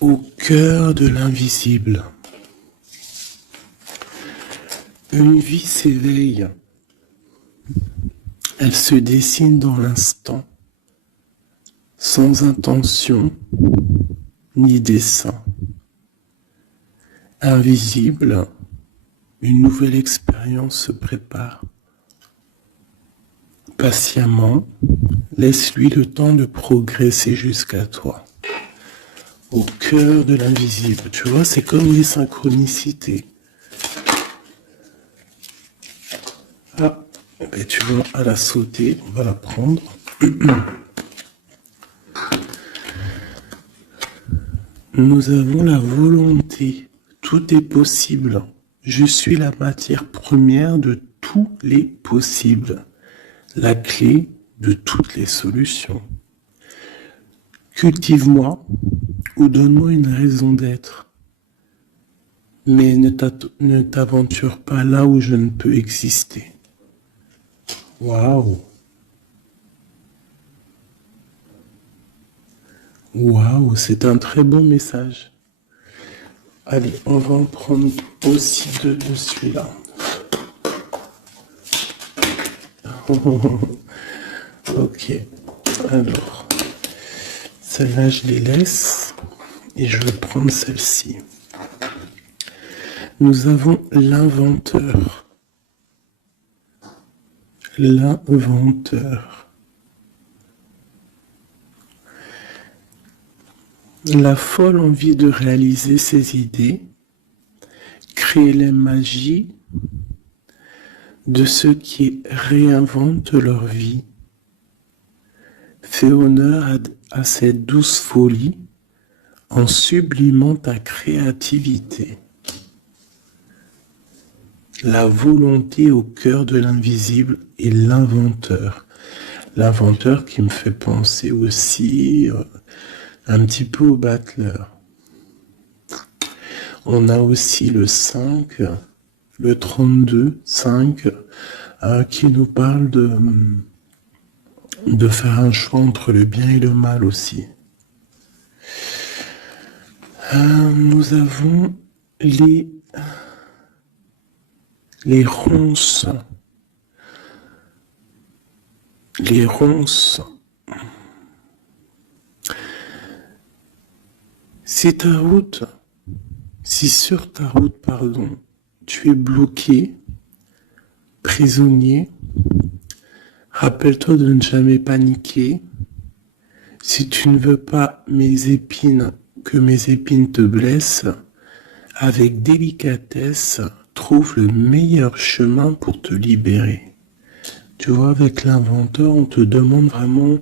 Au cœur de l'invisible, une vie s'éveille. Elle se dessine dans l'instant, sans intention ni dessein. Invisible, une nouvelle expérience se prépare. Patiemment, laisse-lui le temps de progresser jusqu'à toi. Au cœur de l'invisible, tu vois, c'est comme les synchronicités. Ah, ben tu vois, à la sauter, on va la prendre. Nous avons la volonté, tout est possible. Je suis la matière première de tous les possibles, la clé de toutes les solutions. Cultive-moi ou donne-moi une raison d'être, mais ne t'aventure pas là où je ne peux exister. Waouh! Waouh, c'est un très bon message. Allez, on va en prendre aussi deux de celui-là. Ok, alors, celle-là, je les laisse et je vais prendre celle-ci. Nous avons l'inventeur. L'inventeur. La folle envie de réaliser ses idées, créer la magie de ceux qui réinventent leur vie. Fais honneur à cette douce folie en sublimant ta créativité. La volonté au cœur de l'invisible et l'inventeur. L'inventeur qui me fait penser aussi un petit peu au battleur. On a aussi le 5, le 32, 5, qui nous parle de faire un choix entre le bien et le mal aussi. Nous avons les ronces. Les ronces. Si sur ta route, tu es bloqué, prisonnier, rappelle-toi de ne jamais paniquer. Si tu ne veux pas que mes épines te blessent, avec délicatesse, trouve le meilleur chemin pour te libérer. Tu vois, avec l'inventeur, on te demande vraiment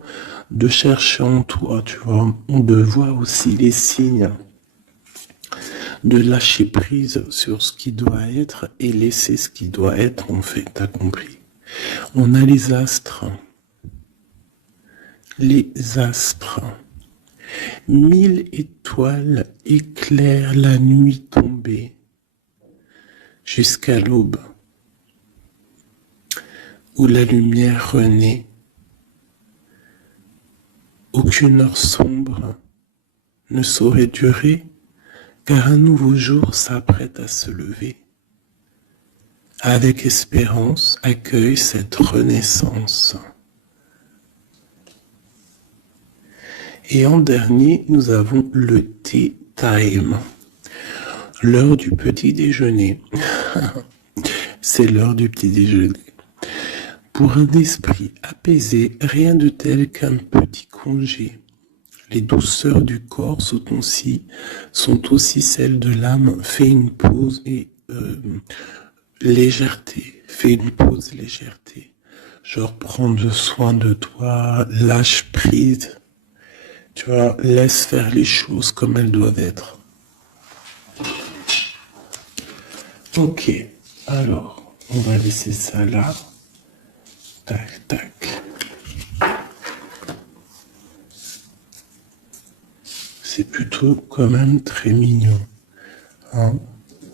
de chercher en toi, tu vois, de voir aussi les signes, de lâcher prise sur ce qui doit être et laisser ce qui doit être, en fait, t'as compris. On a les astres. Les astres. 1000 étoiles éclairent la nuit tombée jusqu'à l'aube, où la lumière renaît. Aucune heure sombre ne saurait durer, car un nouveau jour s'apprête à se lever. Avec espérance, accueille cette renaissance. Et en dernier, nous avons le tea time, l'heure du petit déjeuner. C'est l'heure du petit déjeuner. Pour un esprit apaisé, rien de tel qu'un petit congé. Les douceurs du corps sont aussi celles de l'âme. Fais une pause et légèreté. Fais une pause, légèreté. Genre prendre soin de toi, lâche prise. Tu vois, laisse faire les choses comme elles doivent être. Ok, alors, on va laisser ça là. Tac, tac. C'est plutôt quand même très mignon. Hein,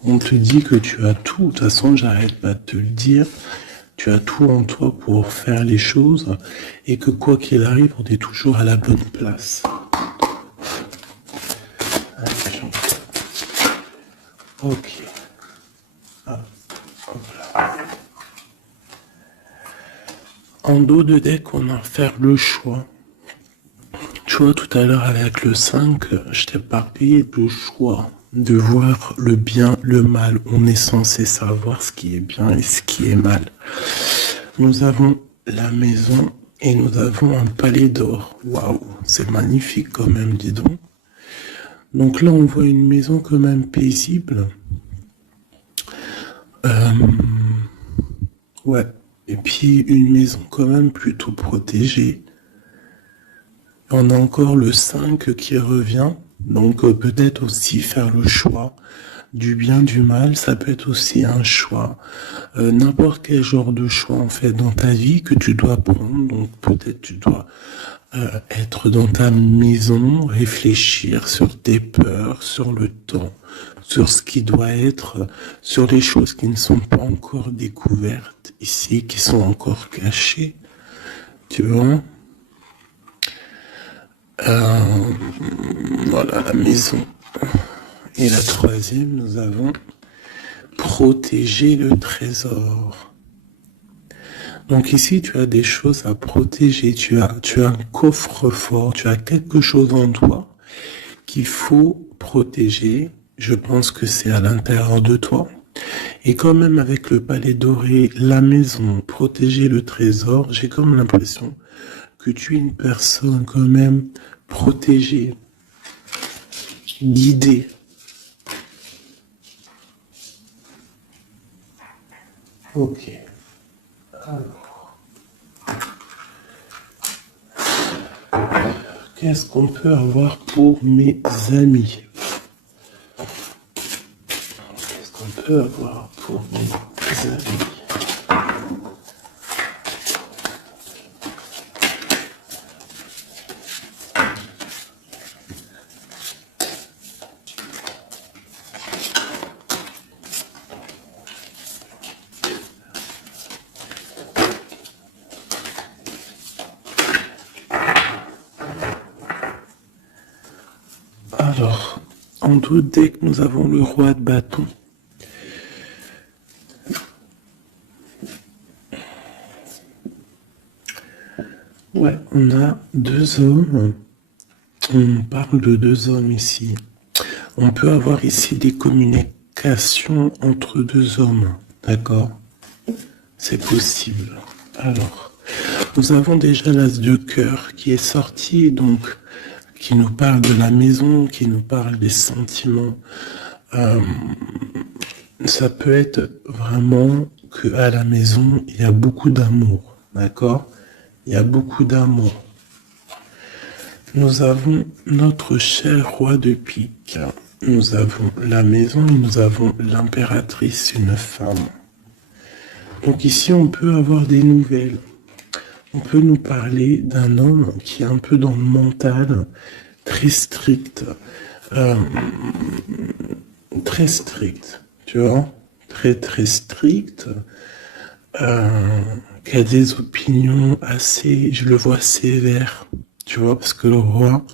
on te dit que tu as tout. De toute façon, j'arrête pas de te le dire. Tu as tout en toi pour faire les choses et que quoi qu'il arrive, on est toujours à la bonne place. Ok. Ah, hop là. En dos de deck, on va faire le choix. Tu vois, tout à l'heure avec le 5, je t'ai parlé de choix, de voir le bien, le mal. On est censé savoir ce qui est bien et ce qui est mal. Nous avons la maison et nous avons un palais d'or. Waouh, c'est magnifique quand même, dis donc. Donc là, on voit une maison quand même paisible. Euh, ouais. Et puis une maison quand même plutôt protégée. On a encore le 5 qui revient. Donc peut-être aussi faire le choix du bien, du mal. Ça peut être aussi un choix. N'importe quel genre de choix en fait dans ta vie que tu dois prendre. Donc peut-être tu dois être dans ta maison, réfléchir sur tes peurs, sur le temps, sur ce qui doit être, sur les choses qui ne sont pas encore découvertes ici, qui sont encore cachées. Tu vois? Voilà la maison. Et la troisième, nous avons protéger le trésor. Donc ici, tu as des choses à protéger. Tu as un coffre-fort, tu as quelque chose en toi qu'il faut protéger. Je pense que c'est à l'intérieur de toi. Et quand même avec le palais doré, la maison, protéger le trésor, j'ai comme l'impression que tu es une personne quand même protégée, guidée. Ok. Alors, qu'est-ce qu'on peut avoir pour mes amis? Qu'est-ce qu'on peut avoir pour mes amis? Alors, en tout deck, nous avons le roi de bâton. Ouais, on a deux hommes. On parle de deux hommes ici. On peut avoir ici des communications entre deux hommes. D'accord? C'est possible. Alors, nous avons déjà l'as de cœur qui est sorti, donc qui nous parle de la maison, qui nous parle des sentiments. Ça peut être vraiment que à la maison, il y a beaucoup d'amour. D'accord? Il y a beaucoup d'amour. Nous avons notre cher roi de pique. Nous avons la maison et nous avons l'impératrice, une femme. Donc ici, on peut avoir des nouvelles. On peut nous parler d'un homme qui est un peu dans le mental, très strict. Très strict, tu vois, très strict, qui a des opinions assez, je le vois sévère, tu vois, parce que le roi,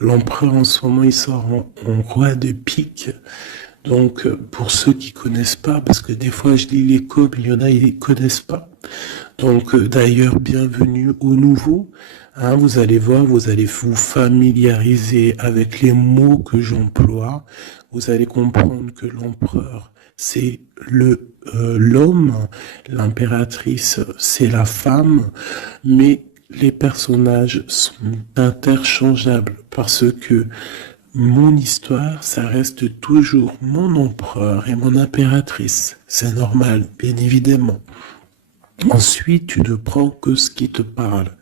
l'empereur en ce moment, il sort en roi de pique. Donc, pour ceux qui connaissent pas, parce que des fois je lis les codes, il y en a, ils connaissent pas. Donc, d'ailleurs, bienvenue aux nouveaux. Hein, vous allez voir, vous allez vous familiariser avec les mots que j'emploie. Vous allez comprendre que l'empereur, c'est l'homme, l'impératrice, c'est la femme, mais les personnages sont interchangeables parce que mon histoire, ça reste toujours mon empereur et mon impératrice. C'est normal, bien évidemment. Ensuite, tu ne prends que ce qui te parle.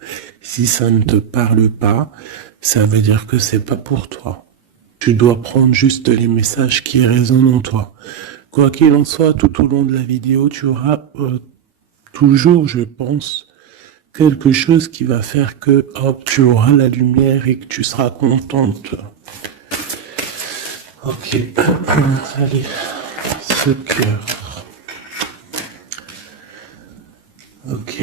Si ça ne te parle pas, ça veut dire que c'est pas pour toi. Tu dois prendre juste les messages qui résonnent en toi. Quoi qu'il en soit, tout au long de la vidéo, tu auras toujours, je pense, quelque chose qui va faire que, hop, tu auras la lumière et que tu seras contente. Ok, allez, ce cœur. Ok.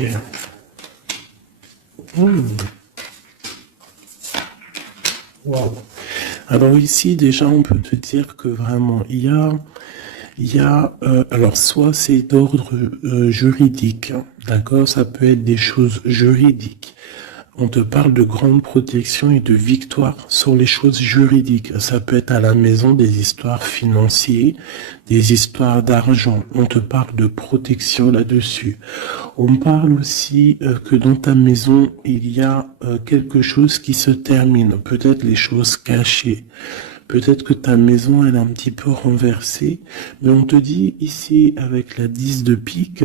Wow. Alors ici, déjà, on peut te dire que vraiment, il y a Il y a, alors soit c'est d'ordre juridique, hein, d'accord? Ça peut être des choses juridiques. On te parle de grande protection et de victoire sur les choses juridiques. Ça peut être à la maison des histoires financières, des histoires d'argent. On te parle de protection là-dessus. On parle aussi que dans ta maison, il y a quelque chose qui se termine. Peut-être les choses cachées. Peut-être que ta maison, elle est un petit peu renversée. Mais on te dit ici, avec la 10 de pique,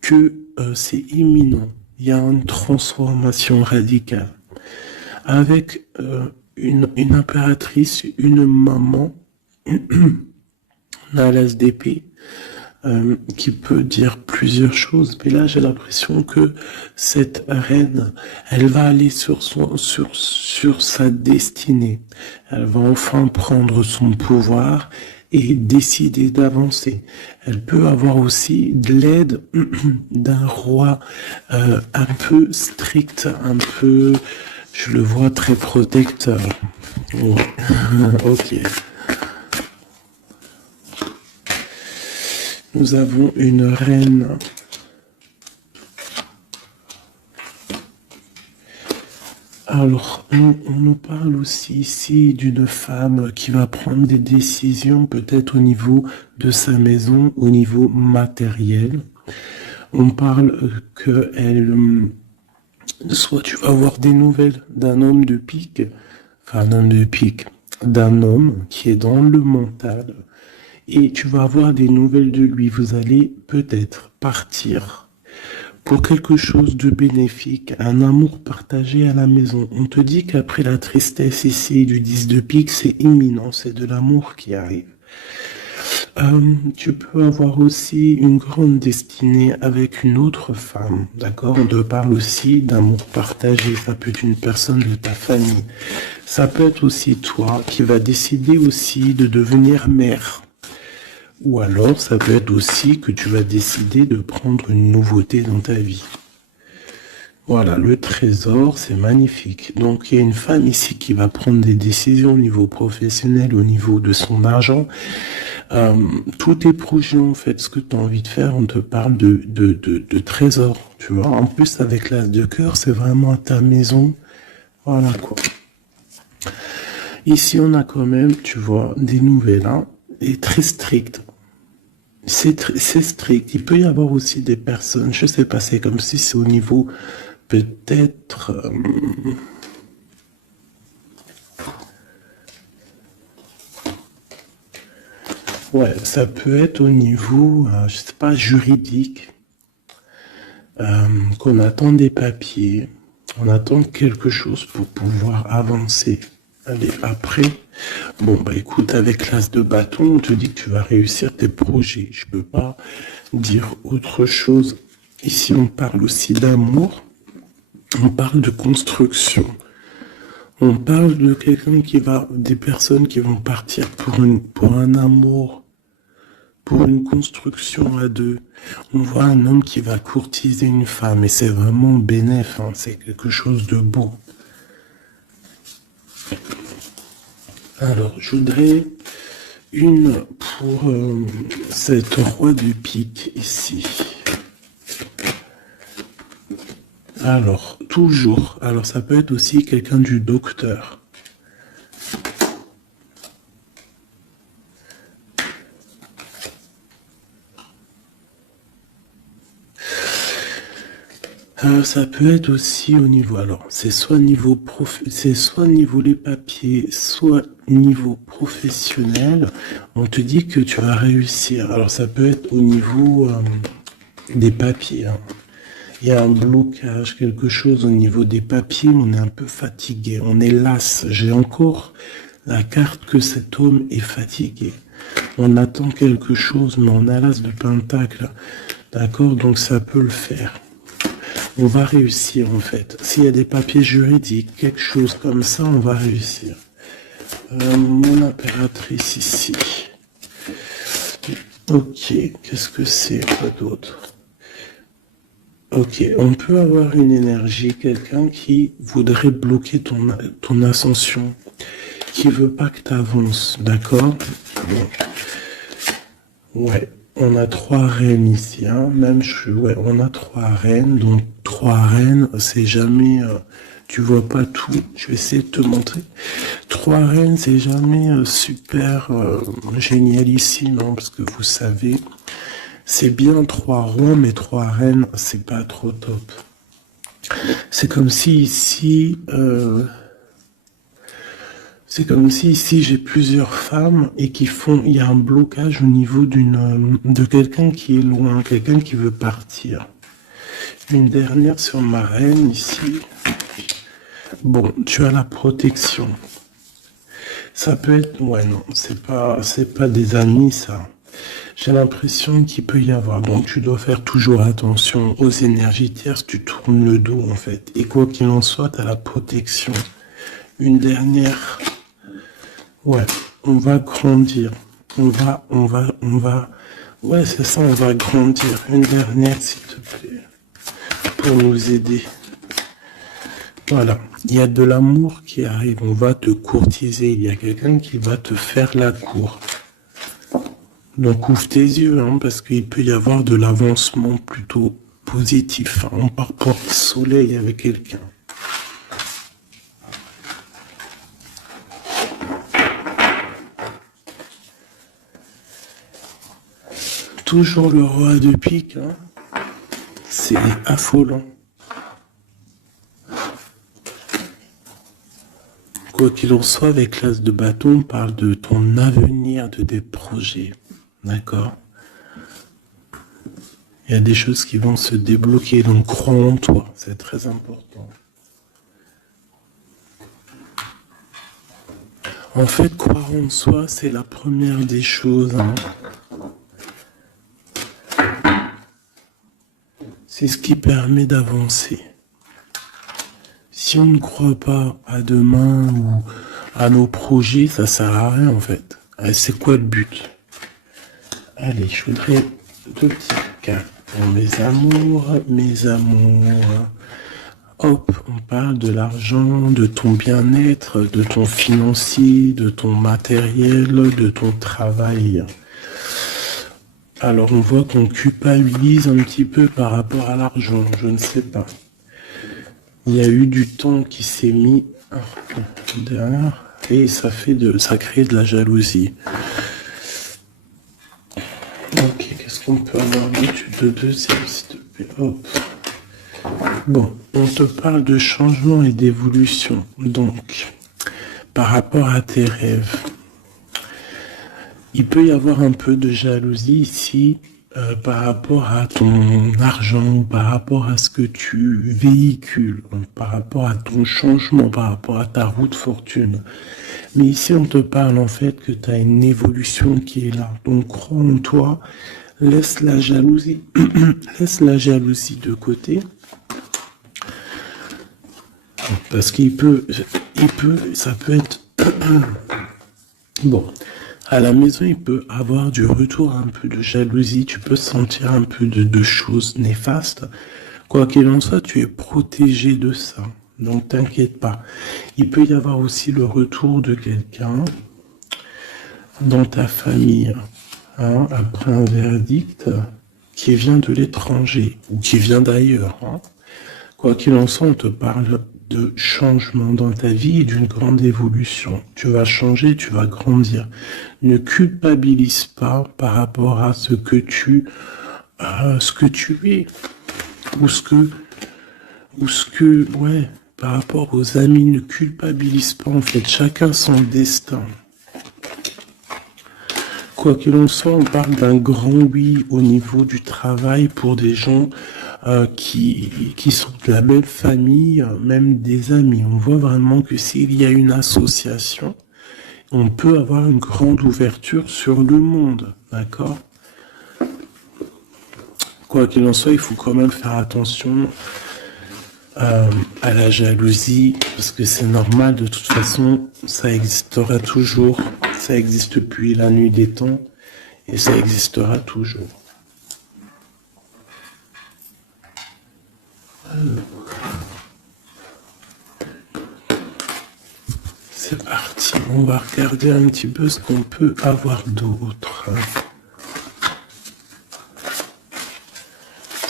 que c'est imminent. Il y a une transformation radicale. Avec une impératrice, une maman, un as d'épée, qui peut dire plusieurs choses. Mais là, j'ai l'impression que cette reine, elle va aller sur sa destinée. Elle va enfin prendre son pouvoir et décider d'avancer. Elle peut avoir aussi de l'aide d'un roi un peu strict, un peu, je le vois très protecteur. Ok. Nous avons une reine. Alors, on nous parle aussi ici d'une femme qui va prendre des décisions peut-être au niveau de sa maison, au niveau matériel. On parle que soit tu vas avoir des nouvelles d'un homme de pique, enfin d'un homme de pique, d'un homme qui est dans le mental, et tu vas avoir des nouvelles de lui. Vous allez peut-être partir pour quelque chose de bénéfique, un amour partagé à la maison. On te dit qu'après la tristesse ici du 10 de pique, c'est imminent, c'est de l'amour qui arrive. Tu peux avoir aussi une grande destinée avec une autre femme, d'accord? On te parle aussi d'amour partagé, ça peut être une personne de ta famille. Ça peut être aussi toi qui vas décider aussi de devenir mère. Ou alors, ça peut être aussi que tu vas décider de prendre une nouveauté dans ta vie. Voilà, le trésor, c'est magnifique. Donc, il y a une femme ici qui va prendre des décisions au niveau professionnel, au niveau de son argent. Tous tes projets, en fait, ce que tu as envie de faire, on te parle de trésor, tu vois. En plus, avec l'as de cœur, c'est vraiment à ta maison. Voilà, quoi. Ici, on a quand même, tu vois, des nouvelles, hein, et très strictes. C'est strict. Il peut y avoir aussi des personnes, je sais pas, c'est comme si c'est au niveau peut-être... ouais, ça peut être au niveau, je sais pas, juridique, qu'on attend des papiers, on attend quelque chose pour pouvoir avancer. Allez, après, bon, bah écoute, avec l'as de bâton, on te dit que tu vas réussir tes projets. Je peux pas dire autre chose. Ici, on parle aussi d'amour. On parle de construction. On parle de quelqu'un des personnes qui vont partir pour un amour, pour une construction à deux. On voit un homme qui va courtiser une femme et c'est vraiment bénéf, hein, c'est quelque chose de beau. Alors, je voudrais une pour cette roi de pique ici. Alors, toujours. Alors, ça peut être aussi quelqu'un du docteur. Ça peut être aussi au niveau, alors c'est soit niveau les papiers, soit niveau professionnel. On te dit que tu vas réussir. Alors ça peut être au niveau des papiers, hein. Il y a un blocage, quelque chose au niveau des papiers. On est un peu fatigué, on est las. J'ai encore la carte que cet homme est fatigué. On attend quelque chose, mais on a l'as de pentacle. D'accord, donc ça peut le faire. On va réussir en fait. S'il y a des papiers juridiques, quelque chose comme ça, on va réussir. Mon impératrice ici. Ok, qu'est-ce que c'est quoi d'autre? Ok, on peut avoir une énergie, quelqu'un qui voudrait bloquer ton ascension, qui veut pas que tu avances, d'accord? Bon. Ouais, on a 3 reines ici, hein. Même ouais, on a 3 reines, donc 3 reines, c'est jamais, tu vois pas tout. Je vais essayer de te montrer. 3 reines, c'est jamais super génialissime, hein, parce que vous savez, c'est bien 3 rois, mais 3 reines, c'est pas trop top. C'est comme si ici, c'est comme si ici j'ai plusieurs femmes et il y a un blocage au niveau de quelqu'un qui est loin, quelqu'un qui veut partir. Une dernière sur ma reine ici. Bon, tu as la protection. Ça peut être, ouais, non, c'est pas des amis, ça. J'ai l'impression qu'il peut y avoir. Donc, tu dois faire toujours attention aux énergies tierces. Tu tournes le dos, en fait. Et quoi qu'il en soit, tu as la protection. Une dernière. Ouais, on va grandir. Ouais, c'est ça, on va grandir. Une dernière, s'il te plaît. Pour nous aider. Voilà, il y a de l'amour qui arrive, on va te courtiser, il y a quelqu'un qui va te faire la cour. Donc ouvre tes yeux, hein, parce qu'il peut y avoir de l'avancement plutôt positif. Hein. On part porte-soleil avec quelqu'un. Toujours le roi de pique, hein. C'est affolant. Quoi qu'il en soit, avec l'as de bâton, on parle de ton avenir, de tes projets. D'accord? Il y a des choses qui vont se débloquer, donc crois en toi, c'est très important. En fait, croire en soi, c'est la première des choses. Hein. C'est ce qui permet d'avancer. Si on ne croit pas à demain ou à nos projets, ça sert à rien en fait. C'est quoi le but? Allez, je voudrais 2 petits cartes pour mes amours, mes amours. Hop, on parle de l'argent, de ton bien-être, de ton financier, de ton matériel, de ton travail. Alors on voit qu'on culpabilise un petit peu par rapport à l'argent, je ne sais pas. Il y a eu du temps qui s'est mis derrière et ça crée de la jalousie. Ok, qu'est-ce qu'on peut avoir l'étude de deuxième, s'il te plaît? Hop. Bon, on te parle de changement et d'évolution. Donc, par rapport à tes rêves, il peut y avoir un peu de jalousie ici par rapport à ton argent, par rapport à ce que tu véhicules, par rapport à ton changement, par rapport à ta route fortune. Mais ici, on te parle en fait que tu as une évolution qui est là. Donc, crois en toi, laisse la jalousie, de côté. Parce ça peut être... Bon, à la maison, il peut avoir du retour, un peu de jalousie, tu peux sentir un peu de choses néfastes. Quoi qu'il en soit, tu es protégé de ça. Donc t'inquiète pas. Il peut y avoir aussi le retour de quelqu'un dans ta famille, hein, après un verdict qui vient de l'étranger ou qui vient d'ailleurs. Hein. Quoi qu'il en soit, on te parle de changement dans ta vie et d'une grande évolution. Tu vas changer, tu vas grandir. Ne culpabilise pas par rapport à ce que tu es ouais, par rapport aux amis, ne culpabilise pas en fait. Chacun son destin. Quoi qu'il en soit, on parle d'un grand oui au niveau du travail pour des gens qui sont de la même famille, même des amis. On voit vraiment que s'il y a une association, on peut avoir une grande ouverture sur le monde, d'accord? Quoi qu'il en soit, il faut quand même faire attention à la jalousie, parce que c'est normal, de toute façon, ça existera toujours, ça existe depuis la nuit des temps, et ça existera toujours. C'est parti, on va regarder un petit peu ce qu'on peut avoir d'autre.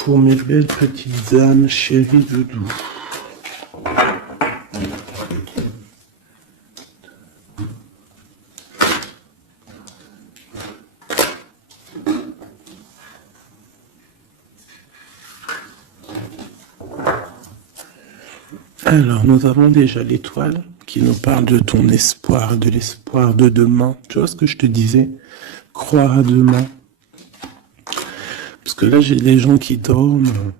pour mes belles petites âmes chéries doudou. Alors, nous avons déjà l'étoile qui nous parle de ton espoir, de l'espoir de demain. Tu vois ce que je te disais? Croire à demain. Parce que là, j'ai des gens qui dorment.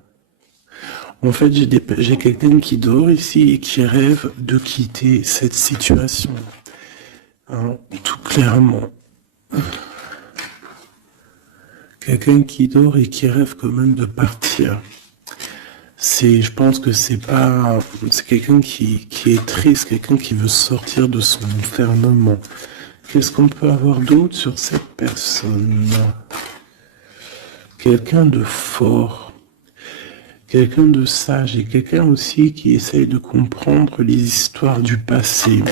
En fait, j'ai quelqu'un qui dort ici et qui rêve de quitter cette situation. Hein, tout clairement. Quelqu'un qui dort et qui rêve quand même de partir. Je pense que c'est quelqu'un qui est triste, quelqu'un qui veut sortir de son enfermement. Qu'est-ce qu'on peut avoir d'autre sur cette personne? Quelqu'un de fort, quelqu'un de sage et quelqu'un aussi qui essaye de comprendre les histoires du passé.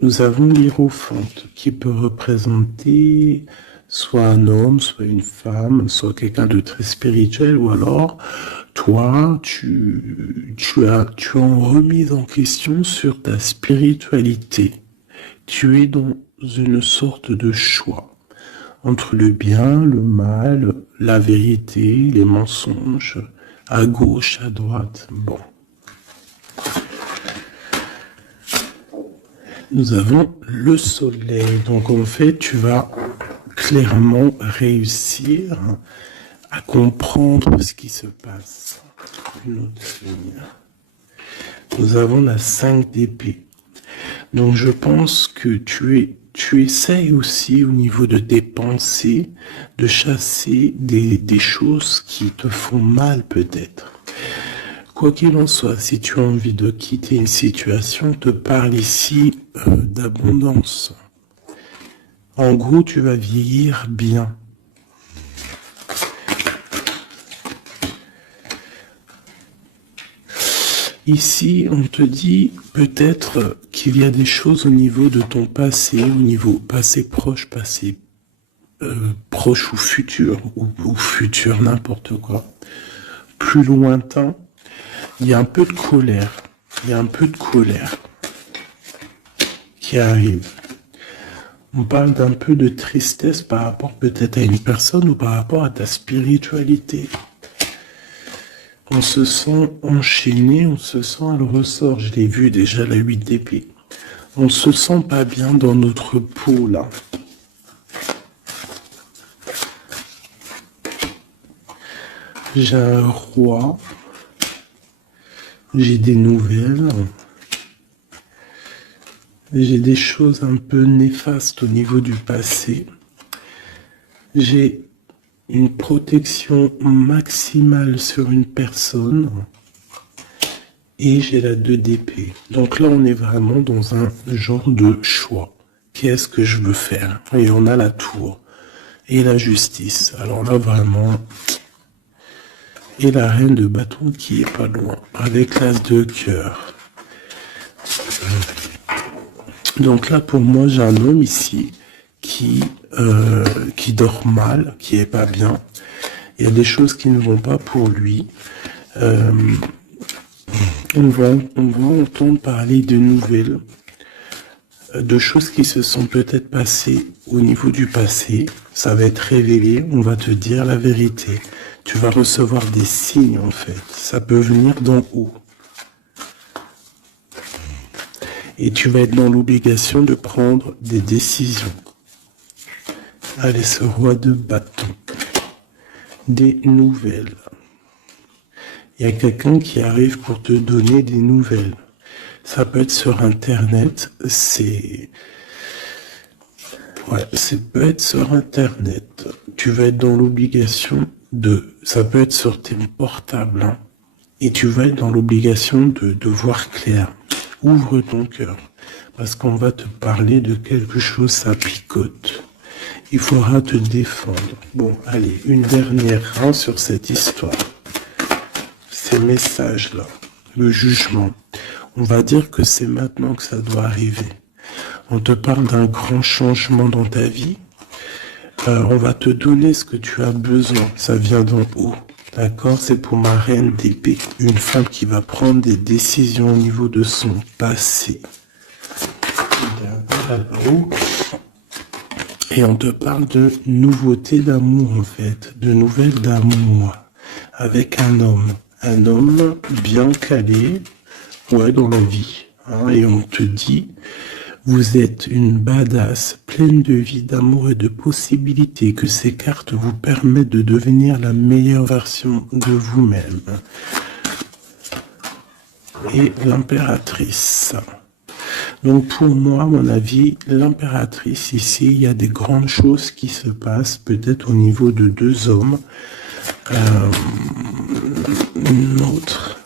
Nous avons l'Hiérophante qui peut représenter soit un homme, soit une femme, soit quelqu'un de très spirituel, ou alors toi, tu as en remise en question sur ta spiritualité. Tu es dans une sorte de choix entre le bien, le mal, la vérité, les mensonges, à gauche, à droite. Bon. Nous avons le soleil. Donc en fait, tu vas clairement réussir à comprendre ce qui se passe. Une autre ligne. Nous avons la 5 d'épée. Donc je pense que tu essayes aussi au niveau de tes pensées de chasser des choses qui te font mal peut-être. Quoi qu'il en soit, si tu as envie de quitter une situation, te parle ici d'abondance. En gros, tu vas vieillir bien. Ici, on te dit peut-être qu'il y a des choses au niveau de ton passé, au niveau passé proche, passé proche ou futur, ou futur, n'importe quoi, plus lointain. Il y a un peu de colère, qui arrive. On parle d'un peu de tristesse par rapport peut-être à une personne ou par rapport à ta spiritualité. On se sent enchaîné, on se sent à le ressort. Je l'ai vu déjà, la 8 d'épée. On se sent pas bien dans notre peau, là. J'ai un roi. J'ai des nouvelles. J'ai des choses un peu néfastes au niveau du passé. J'ai une protection maximale sur une personne. Et j'ai la 2 d'épée. Donc là, on est vraiment dans un genre de choix. Qu'est-ce que je veux faire? Et on a la tour. Et la justice. Alors là, vraiment... Et la reine de bâton qui est pas loin. Avec l'as de cœur. Donc là, pour moi, j'ai un homme ici qui dort mal, qui est pas bien. Il y a des choses qui ne vont pas pour lui. On va entendre parler de nouvelles, de choses qui se sont peut-être passées au niveau du passé. Ça va être révélé, on va te dire la vérité. Tu vas recevoir des signes en fait. Ça peut venir d'en haut. Et tu vas être dans l'obligation de prendre des décisions. Allez, ce roi de bâton. Des nouvelles. Il y a quelqu'un qui arrive pour te donner des nouvelles. Ça peut être sur Internet. Ça peut être sur Internet. Tu vas être dans l'obligation ça peut être sur tes portables. Hein, et tu vas être dans l'obligation de voir clair. Ouvre ton cœur. Parce qu'on va te parler de quelque chose, ça picote. Il faudra te défendre. Bon, allez, une dernière sur cette histoire. Ces messages-là, le jugement. On va dire que c'est maintenant que ça doit arriver. On te parle d'un grand changement dans ta vie. On va te donner ce que tu as besoin. Ça vient d'en haut. D'accord, c'est pour ma reine d'épée. Une femme qui va prendre des décisions au niveau de son passé. D'accord. Et on te parle de nouveautés d'amour, en fait. De nouvelles d'amour. Avec un homme. Un homme bien calé, ouais, dans la vie. Hein, et on te dit, vous êtes une badass, pleine de vie, d'amour et de possibilités, que ces cartes vous permettent de devenir la meilleure version de vous-même. Et l'impératrice. Donc pour moi, à mon avis, l'impératrice ici, il y a des grandes choses qui se passent, peut-être au niveau de deux hommes. Une autre.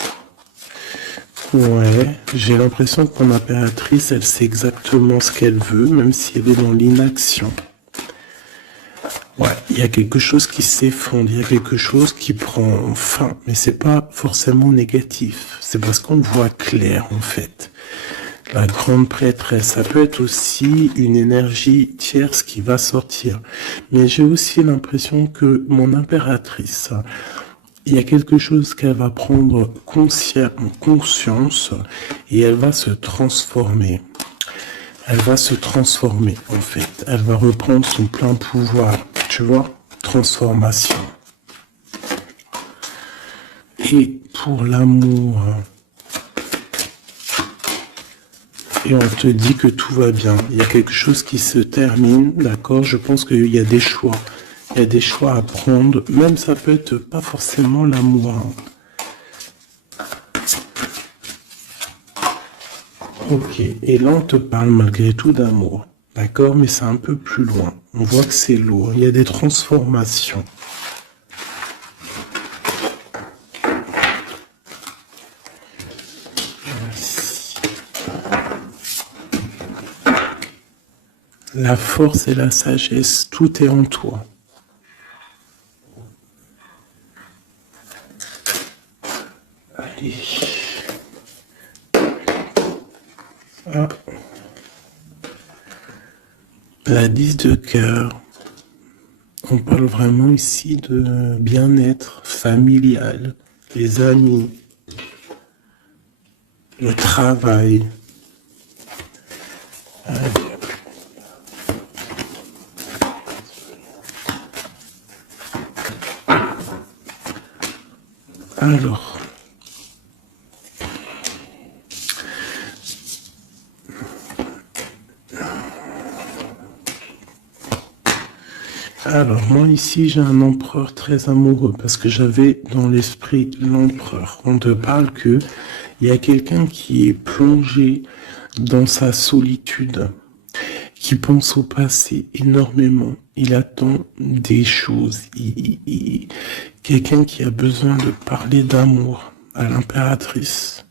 Ouais, j'ai l'impression que mon impératrice, elle sait exactement ce qu'elle veut, même si elle est dans l'inaction. Ouais, il y a quelque chose qui s'effondre, il y a quelque chose qui prend fin, mais c'est pas forcément négatif. C'est parce qu'on voit clair, en fait. La grande prêtresse, ça peut être aussi une énergie tierce qui va sortir. Mais j'ai aussi l'impression que mon impératrice, il y a quelque chose qu'elle va prendre conscience et elle va se transformer. Elle va se transformer, en fait. Elle va reprendre son plein pouvoir. Tu vois? Transformation. Et pour l'amour, et on te dit que tout va bien. Il y a quelque chose qui se termine, d'accord? Je pense qu'il y a des choix. Il y a des choix à prendre. Même ça peut être pas forcément l'amour. Ok. Et là, on te parle malgré tout d'amour. D'accord? Mais c'est un peu plus loin. On voit que c'est lourd. Il y a des transformations. La force et la sagesse, tout est en toi. Allez. Ah. La 10 de cœur. On parle vraiment ici de bien-être familial, les amis, le travail. Alors, moi ici j'ai un empereur très amoureux parce que j'avais dans l'esprit l'empereur. On te parle que il y a quelqu'un qui est plongé dans sa solitude, qui pense au passé énormément. Il attend des choses. Quelqu'un qui a besoin de parler d'amour à l'impératrice.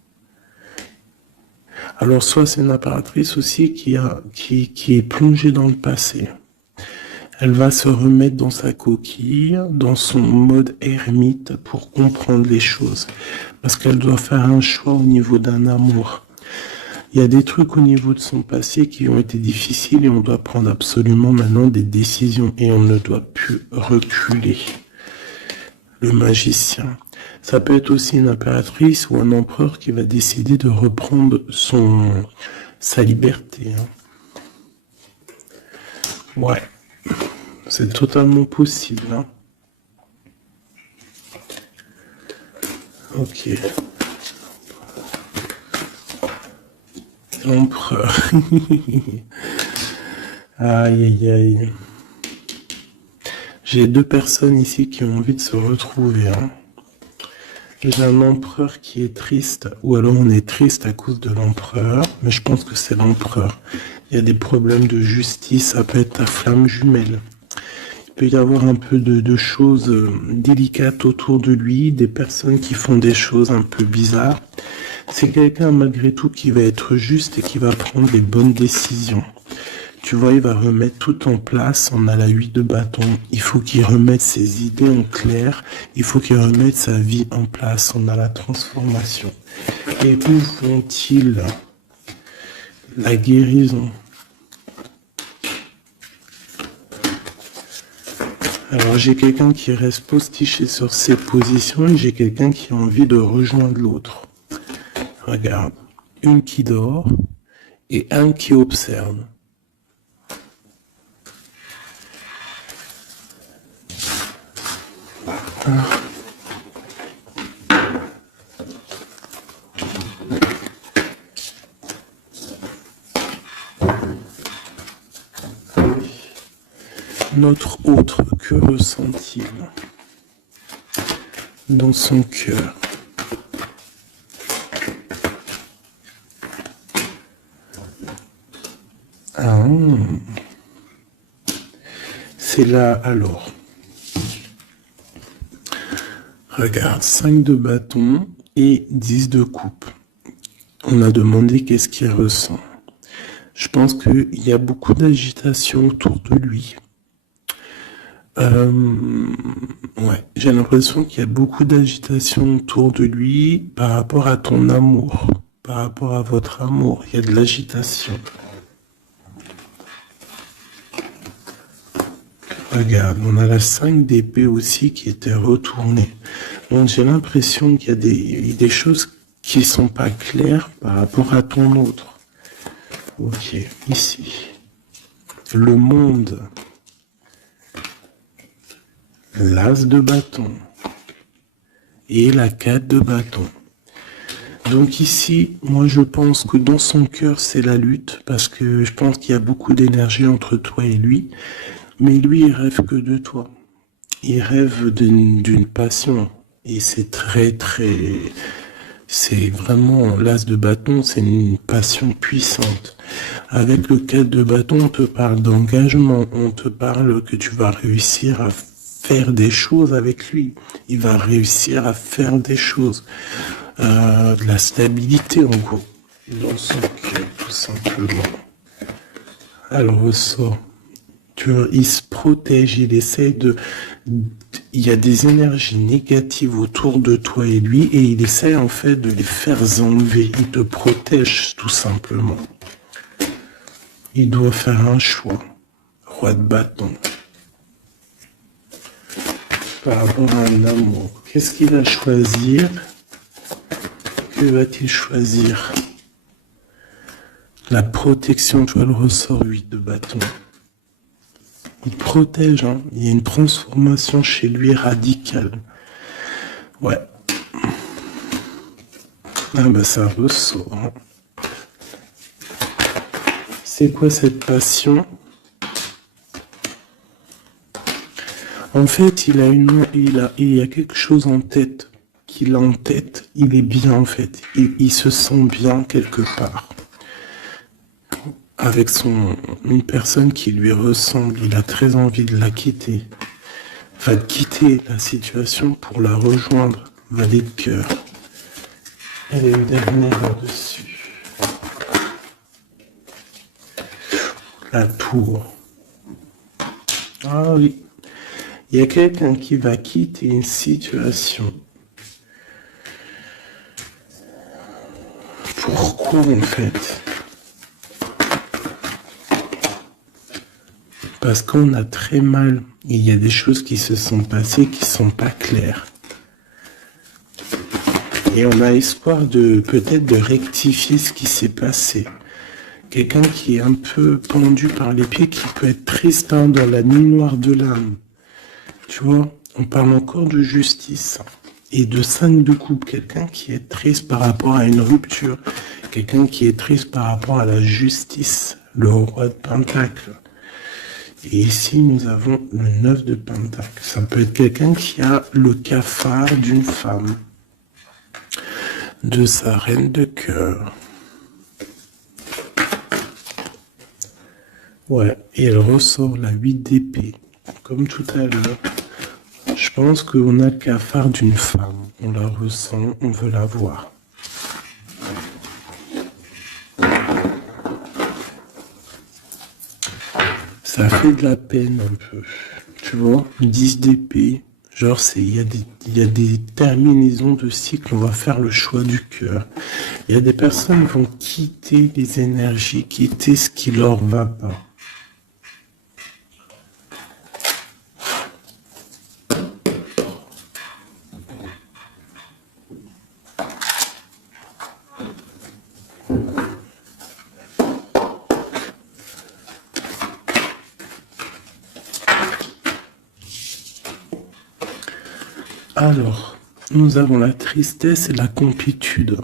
Alors soit c'est une impératrice aussi qui est plongée dans le passé. Elle va se remettre dans sa coquille, dans son mode ermite pour comprendre les choses. Parce qu'elle doit faire un choix au niveau d'un amour. Il y a des trucs au niveau de son passé qui ont été difficiles et on doit prendre absolument maintenant des décisions et on ne doit plus reculer. Le magicien. Ça peut être aussi une impératrice ou un empereur qui va décider de reprendre sa liberté. Ouais. C'est totalement possible. Hein. Ok. L'empereur. Aïe, aïe, aïe. J'ai deux personnes ici qui ont envie de se retrouver. Hein. J'ai un empereur qui est triste, ou alors on est triste à cause de l'empereur, mais je pense que c'est l'empereur. Il y a des problèmes de justice, ça peut être ta flamme jumelle. Il peut y avoir un peu de choses délicates autour de lui, des personnes qui font des choses un peu bizarres. C'est quelqu'un malgré tout qui va être juste et qui va prendre les bonnes décisions. Tu vois, il va remettre tout en place. On a la 8 de bâton. Il faut qu'il remette ses idées en clair. Il faut qu'il remette sa vie en place. On a la transformation. Et où vont-ils? La guérison. Alors j'ai quelqu'un qui reste postiché sur ses positions et j'ai quelqu'un qui a envie de rejoindre l'autre. Regarde, une qui dort et un qui observe. Notre autre, que ressent-il dans son cœur? Ah, c'est là alors. Regarde, 5 de bâton et 10 de coupe. On a demandé qu'est-ce qu'il ressent. Je pense qu'il y a beaucoup d'agitation autour de lui. Ouais, j'ai l'impression qu'il y a beaucoup d'agitation autour de lui par rapport à ton amour, par rapport à votre amour. Il y a de l'agitation. Regarde, on a la 5 d'épée aussi qui était retournée. Donc j'ai l'impression qu'il y a des choses qui sont pas claires par rapport à ton autre. Ok, ici. Le monde. L'as de bâton. Et la 4 de bâton. Donc ici, moi je pense que dans son cœur c'est la lutte, parce que je pense qu'il y a beaucoup d'énergie entre toi et lui. Mais lui, il rêve que de toi. Il rêve d'une passion. Et c'est c'est vraiment, l'as de bâton, c'est une passion puissante. Avec le 4 de bâton, on te parle d'engagement, on te parle que tu vas réussir à faire des choses avec lui. Il va réussir à faire des choses. De la stabilité, en gros. Dans son cœur, tout simplement. Alors, ressort. Tu vois, il se protège, il essaie de... Il y a des énergies négatives autour de toi et lui, et il essaie en fait de les faire enlever. Il te protège tout simplement. Il doit faire un choix. Roi de bâton. Par rapport à un amour. Qu'est-ce qu'il va choisir? Que va-t-il choisir? La protection, tu vois, le ressort 8 de bâton. Il protège, hein. Il y a une transformation chez lui radicale. Ouais. Ah bah ça ressort. Hein. C'est quoi cette passion? En fait, il y a quelque chose en tête. Qu'il a en tête, il est bien en fait. Il se sent bien quelque part. Avec une personne qui lui ressemble, il a très envie de la quitter. Va quitter la situation pour la rejoindre. Valet de cœur. Elle est le dernier là-dessus. La tour. Ah oui. Il y a quelqu'un qui va quitter une situation. Pourquoi en fait? Parce qu'on a très mal. Il y a des choses qui se sont passées qui sont pas claires. Et on a espoir de peut-être de rectifier ce qui s'est passé. Quelqu'un qui est un peu pendu par les pieds, qui peut être triste hein, dans la nuit noire de l'âme. Tu vois, on parle encore de justice. Et de 5 de coupe, quelqu'un qui est triste par rapport à une rupture. Quelqu'un qui est triste par rapport à la justice. Le roi de Pentacle. Et ici, nous avons le 9 de Pentacle. Ça peut être quelqu'un qui a le cafard d'une femme. De sa reine de cœur. Ouais, et elle ressort la 8 d'épée. Comme tout à l'heure. Je pense qu'on a le cafard d'une femme. On la ressent, on veut la voir. Ça fait de la peine un peu. Tu vois, 10 d'épée. Genre, il y a des terminaisons de cycle. On va faire le choix du cœur. Il y a des personnes qui vont quitter les énergies, quitter ce qui leur va pas. Alors, nous avons la tristesse et la complétude.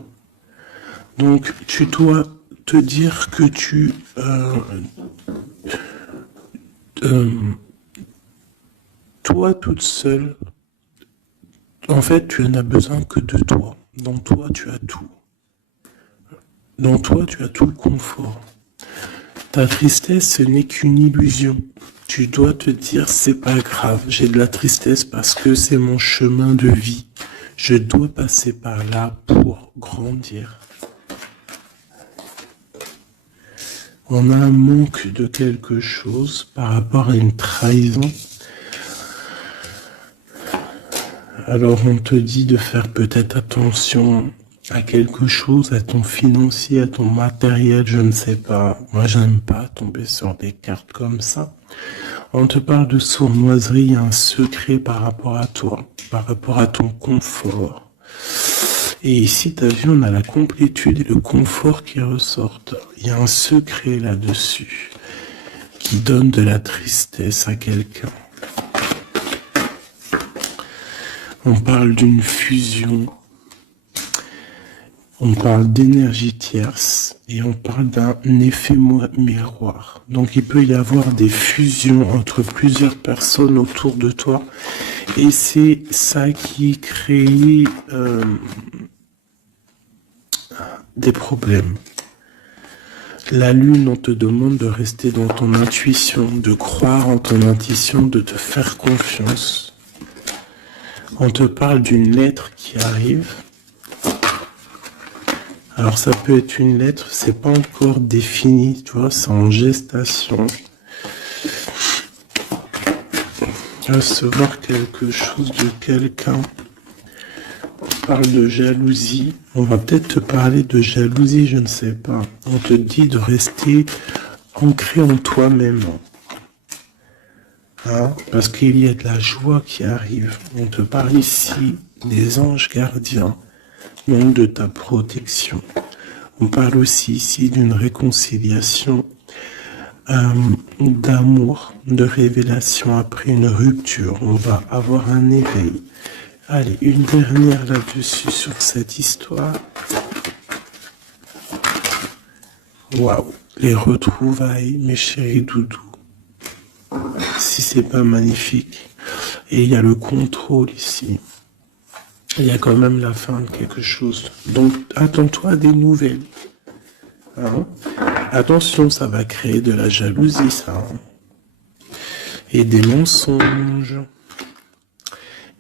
Donc, tu dois te dire que euh, toi toute seule, en fait, tu n'as besoin que de toi. Dans toi, tu as tout. Dans toi, tu as tout le confort. Ta tristesse, ce n'est qu'une illusion. Tu dois te dire, c'est pas grave, j'ai de la tristesse parce que c'est mon chemin de vie. Je dois passer par là pour grandir. On a un manque de quelque chose par rapport à une trahison. Alors on te dit de faire peut-être attention à quelque chose, à ton financier, à ton matériel, je ne sais pas. Moi, j'aime pas tomber sur des cartes comme ça. On te parle de sournoiserie, il y a un secret par rapport à toi, par rapport à ton confort. Et ici, t'as vu, on a la complétude et le confort qui ressortent. Il y a un secret là-dessus qui donne de la tristesse à quelqu'un. On parle d'une fusion. On parle d'énergie tierce et on parle d'un effet miroir. Donc il peut y avoir des fusions entre plusieurs personnes autour de toi et c'est ça qui crée des problèmes. La lune, on te demande de rester dans ton intuition, de croire en ton intuition, de te faire confiance. On te parle d'une lettre qui arrive. Alors ça peut être une lettre, c'est pas encore défini, tu vois, c'est en gestation. Recevoir quelque chose de quelqu'un. On parle de jalousie. On va peut-être te parler de jalousie, je ne sais pas. On te dit de rester ancré en toi-même. Hein, parce qu'il y a de la joie qui arrive. On te parle ici des anges gardiens. Donc de ta protection. On parle aussi ici d'une réconciliation, d'amour, de révélation après une rupture. On va avoir un éveil. Allez, une dernière là-dessus sur cette histoire. Waouh, les retrouvailles, mes chéris doudous. Si c'est pas magnifique. Et il y a le contrôle ici. Il y a quand même la fin de quelque chose. Donc, attends-toi à des nouvelles. Hein? Attention, ça va créer de la jalousie, ça. Hein? Et des mensonges.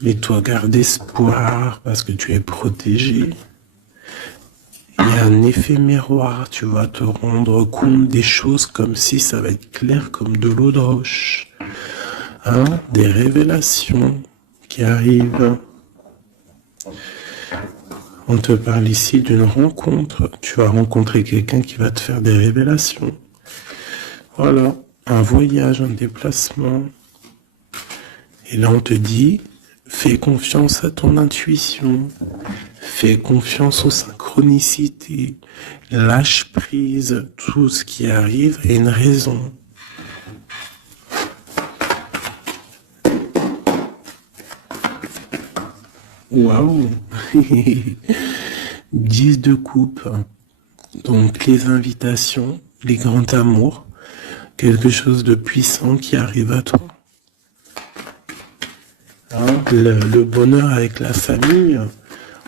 Mais toi, garde espoir parce que tu es protégé. Il y a un effet miroir. Tu vas te rendre compte des choses comme si ça va être clair comme de l'eau de roche. Hein? Des révélations qui arrivent. On te parle ici d'une rencontre. Tu vas rencontrer quelqu'un qui va te faire des révélations. Voilà, un voyage, un déplacement. Et là, on te dit, fais confiance à ton intuition. Fais confiance aux synchronicités. Lâche prise. Tout ce qui arrive a une raison. Waouh. 10 de coupe. Donc les invitations, les grands amours, quelque chose de puissant qui arrive à toi. Hein, le bonheur avec la famille.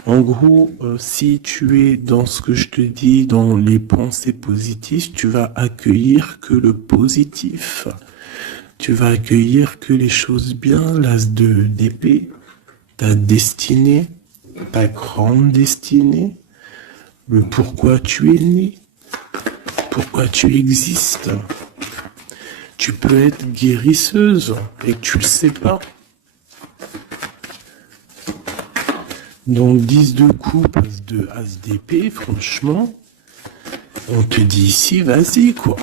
En gros, si tu es dans ce que je te dis, dans les pensées positives, tu vas accueillir que le positif. Tu vas accueillir que les choses bien, l'as d'épée, ta destinée, ta grande destinée, le pourquoi tu es né, pourquoi tu existes. Tu peux être guérisseuse et que tu le sais pas. Donc 10 de coupe, as d'épée, franchement, on te dit ici, vas-y quoi.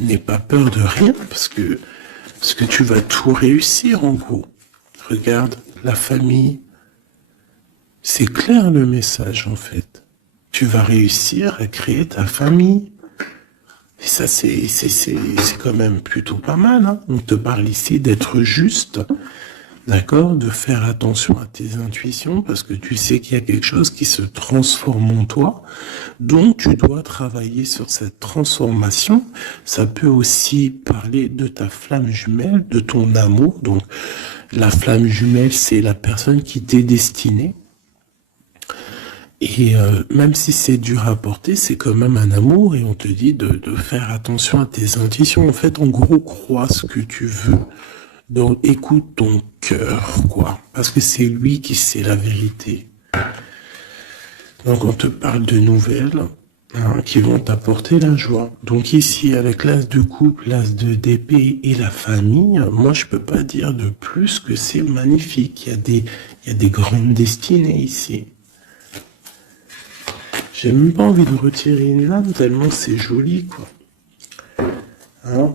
N'aie pas peur de rien parce que tu vas tout réussir en gros. Regarde, la famille, c'est clair le message en fait. Tu vas réussir à créer ta famille. Et ça, c'est quand même plutôt pas mal. Hein. On te parle ici d'être juste, D'accord? De faire attention à tes intuitions parce que tu sais qu'il y a quelque chose qui se transforme en toi. Donc, tu dois travailler sur cette transformation. Ça peut aussi parler de ta flamme jumelle, de ton amour. Donc, la flamme jumelle, c'est la personne qui t'est destinée. Et même si c'est dur à porter, c'est quand même un amour et on te dit de faire attention à tes intuitions. En fait, en gros, crois ce que tu veux. Donc, écoute ton cœur, quoi. Parce que c'est lui qui sait la vérité. Donc, on te parle de nouvelles qui vont t'apporter la joie. Donc ici, avec l'as de coupe, l'as de d'épée et la famille, moi, je peux pas dire de plus que c'est magnifique. Il y a des grandes destinées ici. J'ai même pas envie de retirer une lame tellement c'est joli, quoi.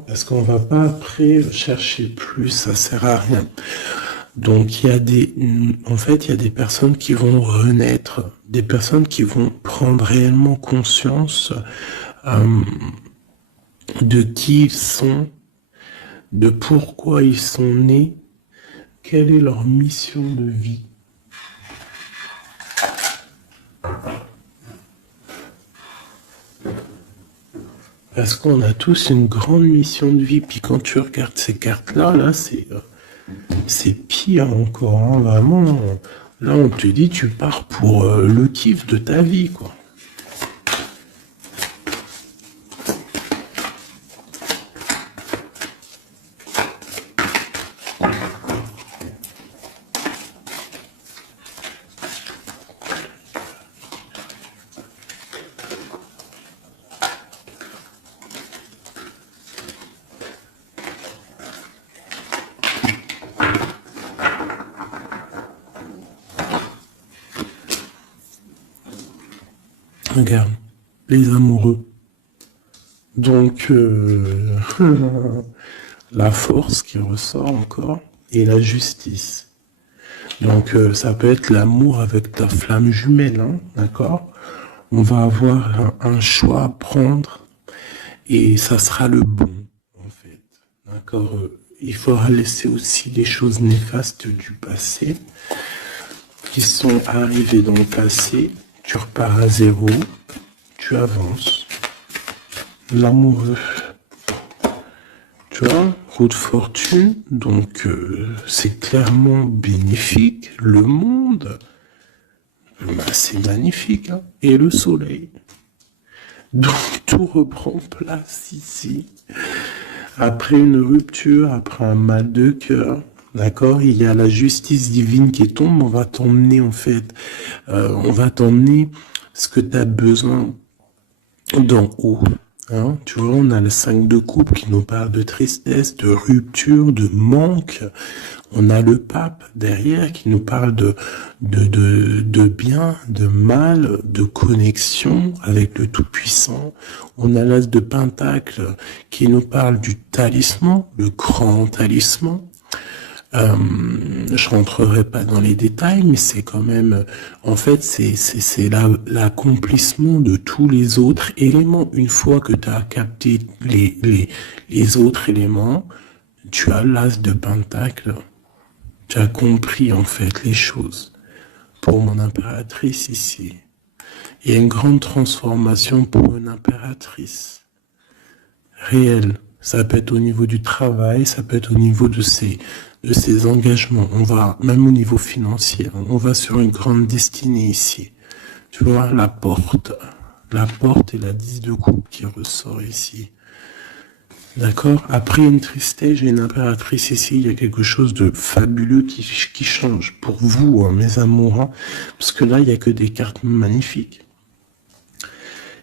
Parce qu'on va pas après chercher plus, ça sert à rien. Donc en fait, il y a des personnes qui vont renaître, des personnes qui vont prendre réellement conscience de qui ils sont, de pourquoi ils sont nés, quelle est leur mission de vie. Parce qu'on a tous une grande mission de vie. Puis quand tu regardes ces cartes-là, là, c'est pire encore. Hein, vraiment, là, on te dit, tu pars pour le kiff de ta vie, quoi. Regarde, les amoureux. Donc, la force qui ressort encore et la justice. Donc, ça peut être l'amour avec ta flamme jumelle, hein, d'accord? On va avoir un choix à prendre et ça sera le bon, en fait. D'accord? Il faudra laisser aussi les choses néfastes du passé qui sont arrivées dans le passé. Tu repars à zéro, tu avances. L'amoureux, tu vois, roue de fortune, donc c'est clairement bénéfique. Le monde, bah, c'est magnifique, hein. Et le soleil. Donc tout reprend place ici. Après une rupture, après un mal de cœur, d'accord, il y a la justice divine qui tombe. On va t'emmener en fait, on va t'emmener ce que tu as besoin d'en haut. Hein, tu vois, on a le 5 de coupe qui nous parle de tristesse, de rupture, de manque. On a le pape derrière qui nous parle de bien, de mal, de connexion avec le Tout-Puissant. On a l'as de Pentacle qui nous parle du talisman, le grand talisman. Je rentrerai pas dans les détails, mais c'est quand même, en fait, c'est l'accomplissement de tous les autres éléments. Une fois que tu as capté les autres éléments, tu as l'as de Pentacle. Tu as compris, en fait, les choses. Pour mon impératrice ici. Il y a une grande transformation pour une impératrice. Réelle. Ça peut être au niveau du travail, ça peut être au niveau de ses engagements. On va, même au niveau financier, on va sur une grande destinée ici. Tu vois, la porte et la 10 de coupe qui ressort ici. D'accord? Après une tristesse, j'ai une impératrice ici, il y a quelque chose de fabuleux qui change pour vous, hein, mes amours, hein, parce que là, il n'y a que des cartes magnifiques.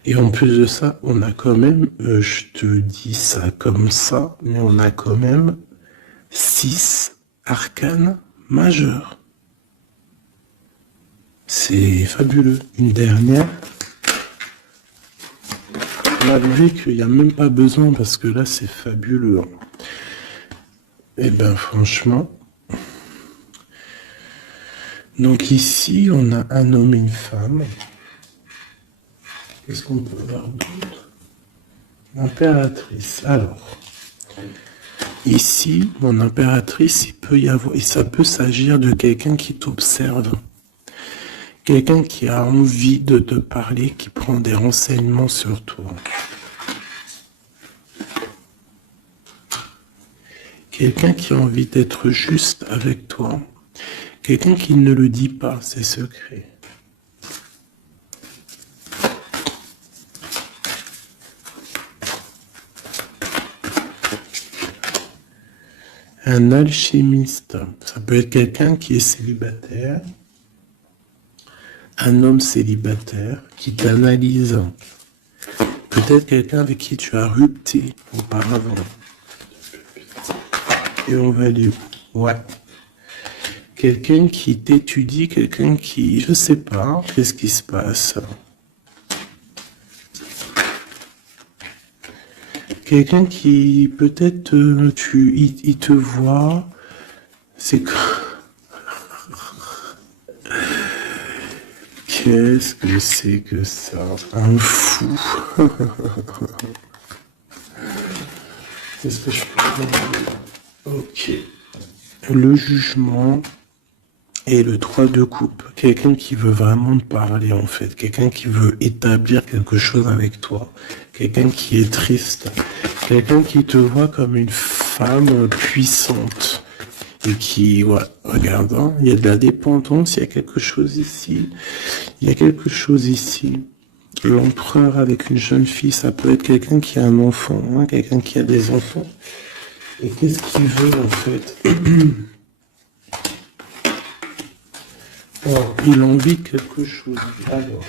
Et en plus de ça, on a quand même, je te dis ça comme ça, mais on a quand même 6 arcanes majeurs. C'est fabuleux. Une dernière, malgré qu'il n'y a même pas besoin, parce que là, c'est fabuleux. Et ben franchement, donc ici, on a un homme et une femme. Qu'est-ce qu'on peut voir d'autre? L'impératrice. Alors, Ici, mon impératrice, ça peut s'agir de quelqu'un qui t'observe. Quelqu'un qui a envie de te parler, qui prend des renseignements sur toi. Quelqu'un qui a envie d'être juste avec toi. Quelqu'un qui ne le dit pas, ses secrets. Un alchimiste, ça peut être quelqu'un qui est célibataire, un homme célibataire qui t'analyse. Peut-être quelqu'un avec qui tu as rupté auparavant. Et on va lui... Ouais. Quelqu'un qui t'étudie, quelqu'un qui... Je sais pas, qu'est-ce qui se passe? Quelqu'un qui, peut-être, il te voit, c'est que... Qu'est-ce que c'est que ça? Un fou. Qu'est-ce que je peux dire? Ok. Le jugement et le 3 de coupe. Quelqu'un qui veut vraiment te parler, en fait. Quelqu'un qui veut établir quelque chose avec toi. Quelqu'un qui est triste. Quelqu'un qui te voit comme une femme puissante. Et qui, ouais, regarde, hein, il y a de la dépendance, il y a quelque chose ici. Il y a quelque chose ici. L'empereur avec une jeune fille, ça peut être quelqu'un qui a un enfant, hein, quelqu'un qui a des enfants. Et qu'est-ce qu'il veut, en fait? Oh, il a envie de quelque chose. Alors.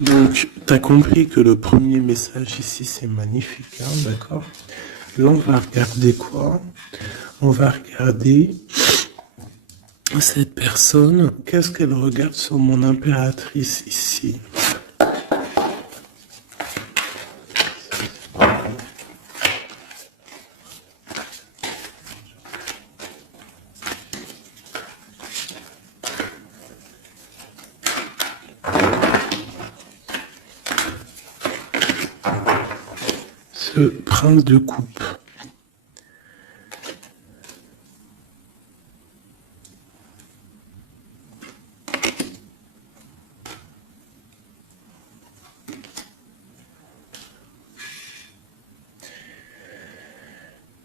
Donc, tu as compris que le premier message ici, c'est magnifique, hein, d'accord? Là, on va regarder quoi? On va regarder cette personne. Qu'est-ce qu'elle regarde sur mon impératrice ici? Ce prince de coupe.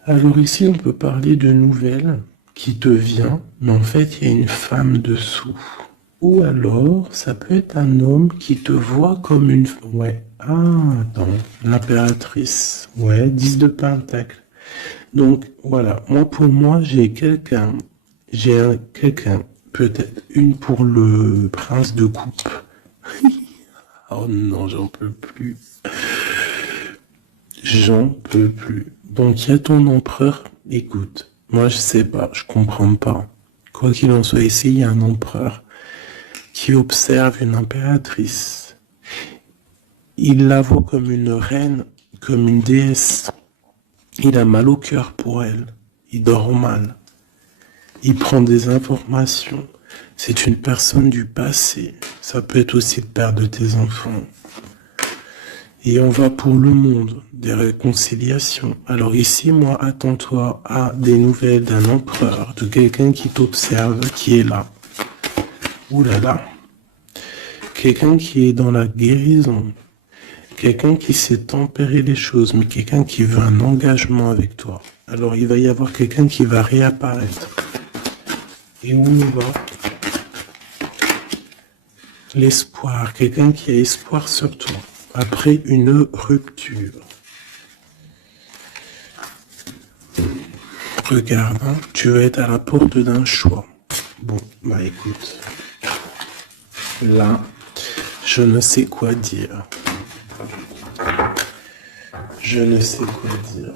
Alors ici, on peut parler de nouvelles qui te vient, mais en fait, il y a une femme dessous. Ou alors, ça peut être un homme qui te voit comme une... Ouais. Ah, attends. L'impératrice. Ouais, 10 de pentacle. Donc, voilà. Pour moi, j'ai quelqu'un. Quelqu'un. Peut-être une pour le prince de coupe. Oh non, j'en peux plus. J'en peux plus. Donc, il y a ton empereur. Écoute, moi, je sais pas. Je comprends pas. Quoi qu'il en soit, ici, il y a un empereur qui observe une impératrice. Il la voit comme une reine, comme une déesse. Il a mal au cœur pour elle. Il dort mal. Il prend des informations. C'est une personne du passé. Ça peut être aussi le père de tes enfants. Et on va pour le monde, des réconciliations. Alors ici, moi, attends-toi à des nouvelles d'un empereur, de quelqu'un qui t'observe, qui est là. Ouh là là. Quelqu'un qui est dans la guérison. Quelqu'un qui sait tempérer les choses, mais quelqu'un qui veut un engagement avec toi. Alors il va y avoir quelqu'un qui va réapparaître. Et où on va? L'espoir. Quelqu'un qui a espoir sur toi. Après une rupture. Regarde, hein, tu vas être à la porte d'un choix. Bon, bah écoute. Là, je ne sais quoi dire. Je ne sais quoi dire.